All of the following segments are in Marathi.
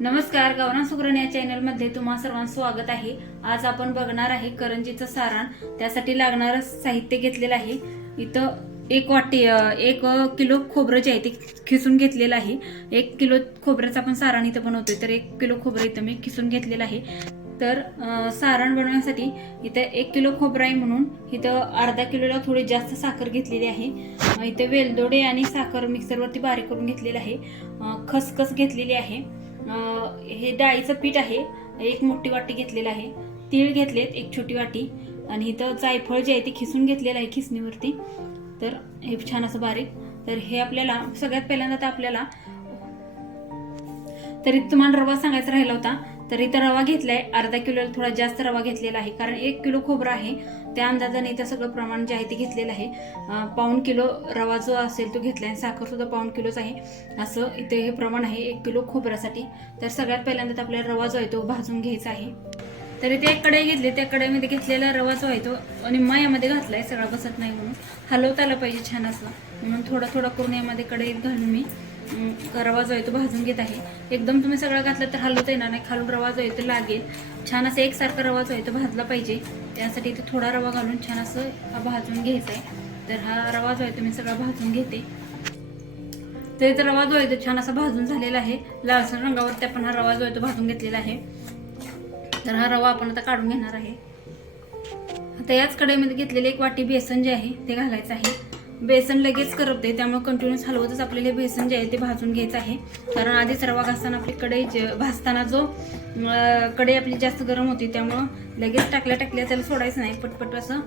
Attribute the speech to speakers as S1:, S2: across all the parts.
S1: नमस्कार गौरव सुग्रण या चॅनलमध्ये तुम्हा सर्वांचं स्वागत आहे. आज आपण बघणार आहे करंजीचं सारण. त्यासाठी लागणारं साहित्य घेतलेलं आहे. इथं एक वाटी एक किलो खोबरं जे आहे ते खिसून घेतलेलं आहे. एक किलो खोबऱ्याचं आपण सारण इथं बनवतोय. तर एक किलो खोबरं इथं मी खिसून घेतलेलं आहे. तर सारण बनवण्यासाठी इथं एक किलो खोबरं आहे म्हणून इथं अर्धा किलोला थोडी जास्त साखर घेतलेली आहे. इथं वेलदोडे आणि साखर मिक्सरवरती बारीक करून घेतलेलं आहे. खसखस घेतलेली आहे. हे डाळीचं पीठ आहे एक मोठी वाटी घेतलेलं आहे तीळ घेतलेत एक छोटी वाटी आणि इथं जायफळ जे आहे ते खिसून घेतलेलं आहे खिसणीवरती. तर हे छान असं बारीक. तर हे आपल्याला सगळ्यात पहिल्यांदा तर आपल्याला तरी तुम्हाला रवा सांगायचा राहिला होता तर इथं रवा घेतलाय. अर्धा किलो थोडा जास्त रवा घेतलेला आहे. कारण एक किलो खोबरं आहे. त्या अंदाजाने इथं सगळं प्रमाण जे आहे ते घेतलेलं आहे. पाऊण किलो रवा जो असेल तो घेतलाय. आणि साखर सुद्धा पाऊण किलोच आहे. असं इथे हे प्रमाण आहे. एक किलो खोबऱ्यासाठी. तर सगळ्यात पहिल्यांदा तर आपल्याला रवा जो आहे तो भाजून घ्यायचा आहे. तर इथे एक कढई घेतली. त्या कढईमध्ये घेतलेला रवा जो आहे तो निम्मा यामध्ये घातलाय. सगळा बसत नाही म्हणून. हलवता आला पाहिजे छान असं. म्हणून थोडा थोडा करून यामध्ये कढईत घालून मी रवा जो आहे तो भाजून घेत आहे. एकदम तुम्ही सगळं घातलं तर हलवता येणार नाही. खालून रवा जो आहे तो लागेल. छान असं एकसारखा रवा जो आहे तो भाजला पाहिजे. त्यासाठी इथे थोडा रवा घालून छान असं हा भाजून घ्यायचा आहे. तर हा रवा जो आहे तो मी सगळा भाजून घेते. तर इथं रवा जो आहे तो छान असा भाजून झालेला आहे. लालसर रंगावरती आपण हा रवा जो आहे तो भाजून घेतलेला आहे. तर हा रवा आपण आता काढून घेणार आहे. आता याच कढईमध्ये घेतलेले एक वाटी बेसन जे आहे ते घालायचं आहे. बेसन लगेच करपते त्यामुळे कंटिन्युअस हलवतच आपल्याला बेसन जे आहे ते भाजून घ्यायचं आहे. कारण आधीच रवा घासताना आपली कढई जे- भाजताना जो कढई आपली जास्त गरम होती त्यामुळं लगेच टाकल्या टाकल्या त्याला सोडायचं नाही. पटपट असं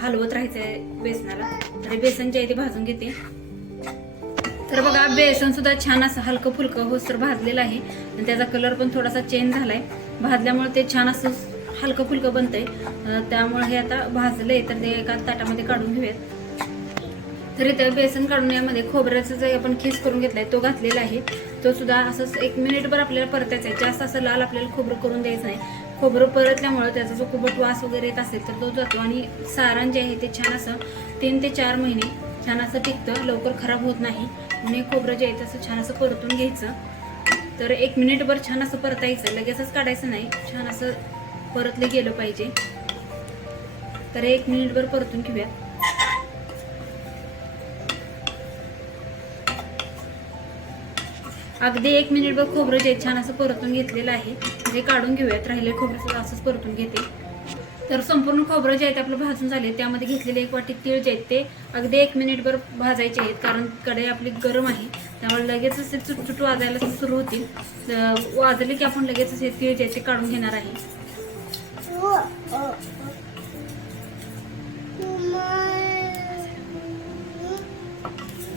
S1: हलवत राहायचं आहे बेसनाला. तर बेसन जे आहे ते भाजून घेते. तर बघा बेसन सुद्धा छान असं हलकं फुलकं होसर भाजलेलं आहे. आणि त्याचा कलर पण थोडासा चेंज झालाय. भाजल्यामुळे ते छान असं हलकं फुलकं बनतंय. आहे त्यामुळे हे आता भाजलंय तर ते एका ताटामध्ये काढून घेऊयात. तर इथं बेसन काढून यामध्ये खोबऱ्याचा जे आपण खीस करून घेतलाय तो घातलेला आहे. तो सुद्धा असंच एक मिनिटभर आपल्याला परतायचा आहे जास्त असं लाल आपल्याला खोबरं करून द्यायचं नाही. खोबरं परतल्यामुळे त्याचा जो कुबट वास वगैरे येत असेल तर तो जातो. आणि सारण जे आहे ते छान असं तीन ते चार महिने छान असं टिकतं. लवकर खराब होत नाही. आणि हे खोबरं जे आहे तसं छान असं परतून घ्यायचं. तर एक मिनिटभर छान असं परतायचं. लगेचच काढायचं नाही. छान असं परतलं गेलं पाहिजे. तर एक मिनिटभर परतून घेऊया अगदी एक मिनिटभर खोबरं जे छान असं परतून घेतलेलं आहे जे काढून घेऊयात राहिले खोबरं सुद्धा असंच परतून घेते. तर संपूर्ण खोबरं जे आहेत आपलं भाजून झाले त्यामध्ये घेतलेले एक वाटी तीळ जे आहेत ते अगदी एक मिनिटभर भाजायचे आहेत कारण कढई आपली गरम आहे. त्यामुळे लगेचच ते चुटचुट वाजायला सुरू होतील. वाजले की आपण लगेचच हे तीळ जे आहेत ते काढून घेणार आहे.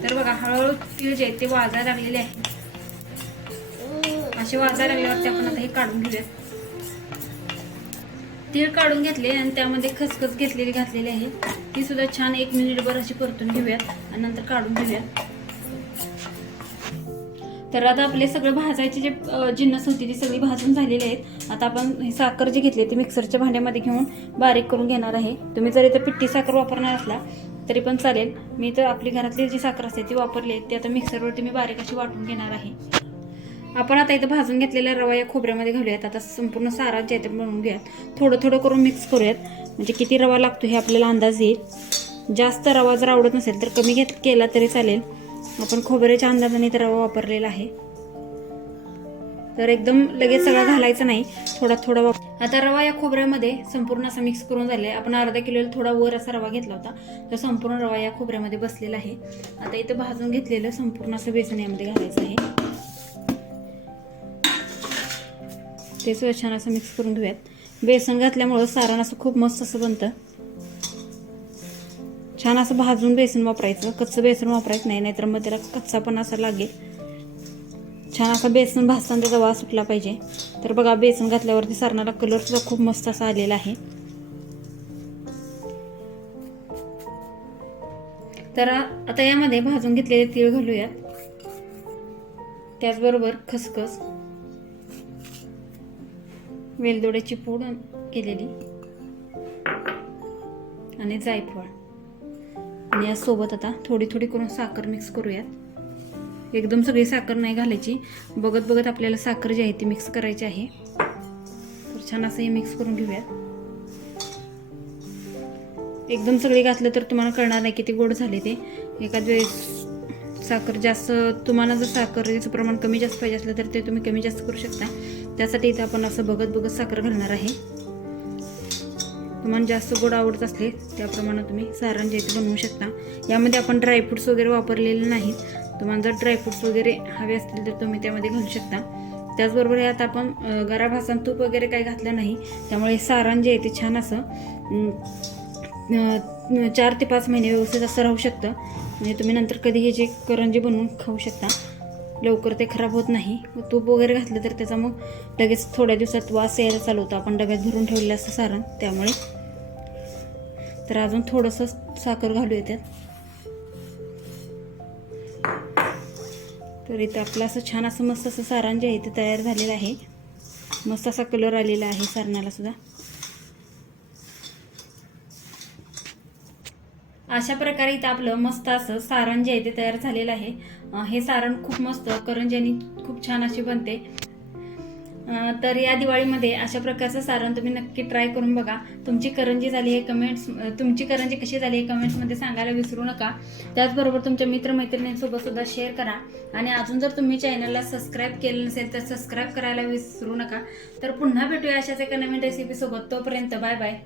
S1: तर बघा हळूहळू तीळ जे ते वाजायला लागलेले आहेत. असे वाजायला लागल्यावरती आपण आता हे काढून घेऊयात. तीळ काढून घेतले आणि त्यामध्ये खसखस घेतलेली घातलेली आहे. ती सुद्धा छान एक मिनिटभर अशी परतून घेऊयात आणि नंतर काढून घेऊयात. तर आता आपले सगळं भाजायचे जे जिन्नस होती ती सगळी भाजून झालेली आहेत. आता आपण हे साखर जे घेतली ती मिक्सरच्या भांड्यामध्ये घेऊन बारीक करून घेणार आहे. तुम्ही जर इथं पिट्टी साखर वापरणार असला तरी पण चालेल. मी तर आपली घरातली जी साखर असते ती वापरली आहे ती आता मिक्सरवरती मी बारीक अशी वाटून घेणार आहे. आपण आता इथं भाजून घेतलेल्या रवा या खोबऱ्यामध्ये घालूयात. आता संपूर्ण सारा जे आहे ते बनवून घेऊयात. थोडं थोडं करून मिक्स करूयात. म्हणजे किती रवा लागतो हे आपल्याला अंदाज येईल. जास्त रवा जर आवडत नसेल तर कमी घेत केला तरी चालेल. आपण खोबऱ्याच्या अंदाजाने तर रवा वापरलेला आहे. तर एकदम लगेच सगळा घालायचा नाही. थोडा थोडा वापर आता रवा या खोबऱ्यामध्ये संपूर्ण असा मिक्स करून झाले आपण अर्धा किलोला थोडा वर असा रवा घेतला होता. तर संपूर्ण रवा या खोबऱ्यामध्ये बसलेला आहे. आता इथं भाजून घेतलेलं संपूर्ण असं बेसन यामध्ये घालायचं आहे. ते सुद्धा छान असं मिक्स करून घेऊयात. बेसन घातल्यामुळं सारण असं खूप मस्त असं बनतं. छान असं भाजून बेसन वापरायचं. कच्चं बेसन वापरायचं नाही नाहीतर मग त्याला कच्चा पण असा लागेल. छान असं बेसन भाजताना त्याचा वास सुटला पाहिजे. तर बघा बेसन घातल्यावरती सारणाला कलर सुद्धा खूप मस्त असा आलेला आहे. तर आता यामध्ये भाजून घेतलेले तीळ घालूयात त्याचबरोबर खसखस वेलदोड्याची पूड केलेली आणि जायफळ. आणि यासोबत आता थोडी थोडी करून साखर मिक्स करूयात. एकदम सगळी साखर नाही घालायची. बघत बघत आपल्याला साखर जी आहे ती मिक्स करायची आहे. तर छान असं हे मिक्स करून घेऊयात. एकदम सगळी घातलं तर तुम्हाला कळणार नाही किती गोड झाले ते. एखाद वेळेस साखर जास्त तुम्हाला जर साखरेचं प्रमाण कमी जास्त पाहिजे असलं तर ते तुम्ही कमी जास्त करू शकता. त्यासाठी इथं आपण असं बघत बघत साखर घालणार आहे. तुम्हाला जास्त गोड आवडत असले त्याप्रमाणे तुम्ही सारण इथे ते बनवू शकता. यामध्ये आपण ड्रायफ्रुट्स वगैरे वापरलेले नाहीत. तुम्हाला जर ड्रायफ्रुट्स वगैरे हवे असतील तर तुम्ही त्यामध्ये घालू शकता. त्याचबरोबर यात आपण गरा भासन तूप वगैरे काही घातलं नाही. त्यामुळे सारण जे आहे ते छान असं चार ते पाच महिने व्यवस्थित असं राहू शकतं. म्हणजे तुम्ही नंतर कधी हे जे करंजी बनवून खाऊ शकता. लवकर ते खराब होत नाही. तूप वगैरे घातलं तर त्याचा मग लगेच थोड्या दिवसात वास यायला चालू होतो. आपण डब्यात भरून ठेवलेलं असतं सारण. त्यामुळे तर अजून थोडंसं साखर घालू येतात तर इथं आपलं असं छान असं मस्त असं सारण जे आहे ते तयार झालेलं आहे. मस्त असा कलर आलेला आहे सारणाला सुद्धा. अशा प्रकारे इथं आपलं मस्त असं सारण जे आहे ते तयार झालेलं आहे. हे सारण खूप मस्त करंज्यानी खूप छान अशी बनते. तर या दिवाळीमध्ये अशा प्रकारचं सारण तुम्ही नक्की ट्राय करून बघा. तुमची करंजी झाली हे कमेंट्स तुमची करंजी कशी झाली हे कमेंट्समध्ये सांगायला विसरू नका. त्याचबरोबर तुमच्या मित्रमैत्रिणींसोबत सुद्धा शेअर करा. आणि अजून जर तुम्ही चॅनलला सबस्क्राईब केलं नसेल तर सबस्क्राईब करायला विसरू नका. तर पुन्हा भेटूया अशाच एका नवीन रेसिपीसोबत तोपर्यंत बाय बाय